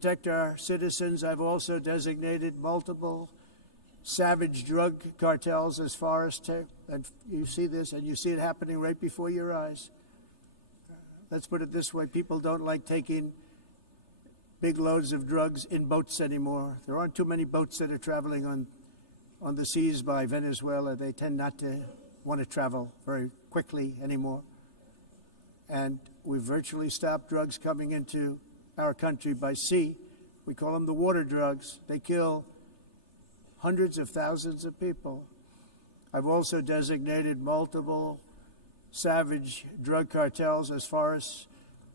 protect our citizens, I've also designated multiple savage drug cartels as far as and you see this, and you see it happening right before your eyes. Let's put it this way, people don't like taking big loads of drugs in boats anymore. There aren't too many boats that are traveling on the seas by Venezuela. They tend not to want to travel very quickly anymore. And we've virtually stopped drugs coming into our country by sea. We call them the water drugs. They kill hundreds of thousands of people. I've also designated multiple savage drug cartels as far as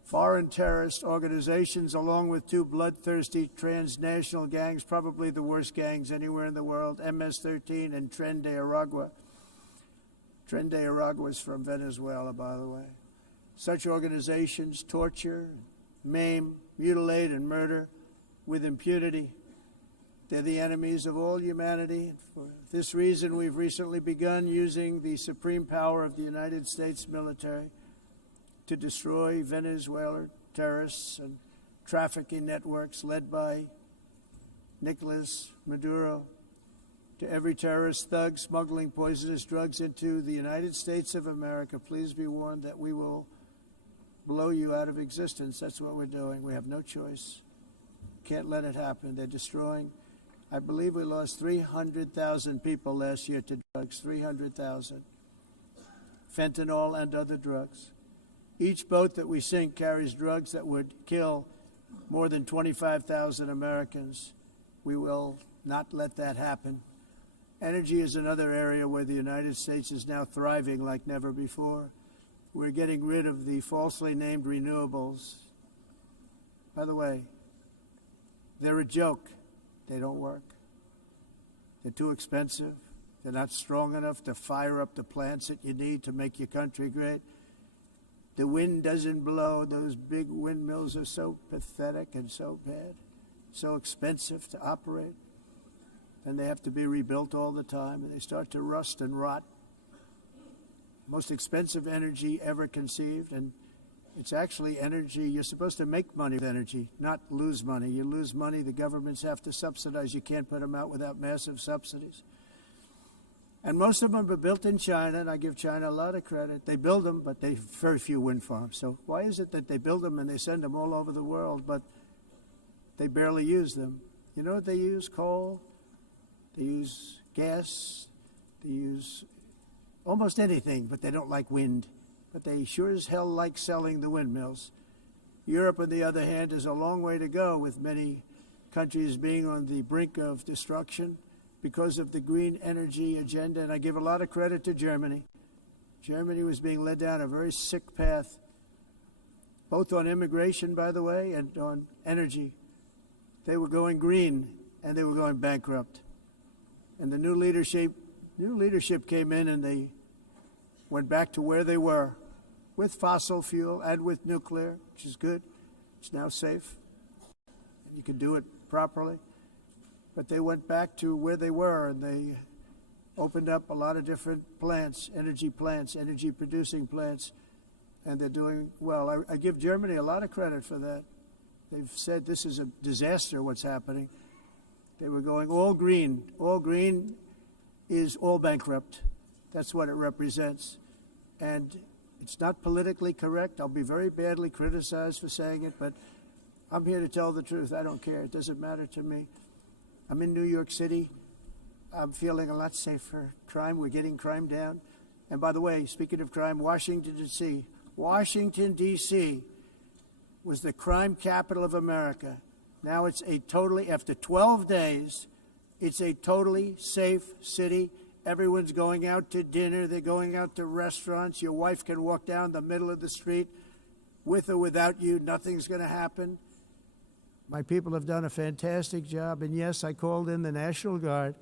foreign terrorist organizations, along with two bloodthirsty transnational gangs, probably the worst gangs anywhere in the world, MS-13 and Tren de Aragua. Tren de Aragua is from Venezuela, by the way. Such organizations torture, maim, mutilate, and murder with impunity. They're the enemies of all humanity. For this reason, we've recently begun using the supreme power of the United States military to destroy Venezuelan terrorists and trafficking networks led by Nicolas Maduro. To every terrorist thug smuggling poisonous drugs into the United States of America, please be warned that we will blow you out of existence. That's what we're doing. We have no choice. Can't let it happen. They're destroying. I believe we lost 300,000 people last year to drugs, 300,000. Fentanyl and other drugs. Each boat that we sink carries drugs that would kill more than 25,000 Americans. We will not let that happen. Energy is another area where the United States is now thriving like never before. We're getting rid of the falsely named renewables. By the way, they're a joke. They don't work. They're too expensive. They're not strong enough to fire up the plants that you need to make your country great. The wind doesn't blow. Those big windmills are so pathetic and so bad, so expensive to operate. And they have to be rebuilt all the time, and they start to rust and rot. Most expensive energy ever conceived, and it's actually energy. You're supposed to make money with energy, not lose money. You lose money, the governments have to subsidize. You can't put them out without massive subsidies. And most of them are built in China, and I give China a lot of credit. They build them, but they have very few wind farms. So why is it that they build them and they send them all over the world, but they barely use them? You know what they use? Coal. They use gas. They use almost anything, but they don't like wind. But they sure as hell like selling the windmills. Europe, on the other hand, is a long way to go, with many countries being on the brink of destruction because of the green energy agenda. And I give a lot of credit to Germany. Germany was being led down a very sick path, both on immigration, by the way, and on energy. They were going green, and they were going bankrupt. And the new leadership came in, and they went back to where they were, with fossil fuel and with nuclear, which is good. It's now safe. You can do it properly. But they went back to where they were, and they opened up a lot of different plants, energy-producing plants, and they're doing well. I give Germany a lot of credit for that. They've said this is a disaster, what's happening. They were going all green. All green is all bankrupt. That's what it represents. And it's not politically correct. I'll be very badly criticized for saying it, but I'm here to tell the truth. I don't care. It doesn't matter to me. I'm in New York City. I'm feeling a lot safer. Crime, we're getting crime down. And by the way, speaking of crime, Washington, D.C. was the crime capital of America. Now it's after 12 days, it's a totally safe city. Everyone's going out to dinner. They're going out to restaurants. Your wife can walk down the middle of the street with or without you. Nothing's going to happen. My people have done a fantastic job. And yes, I called in the National Guard.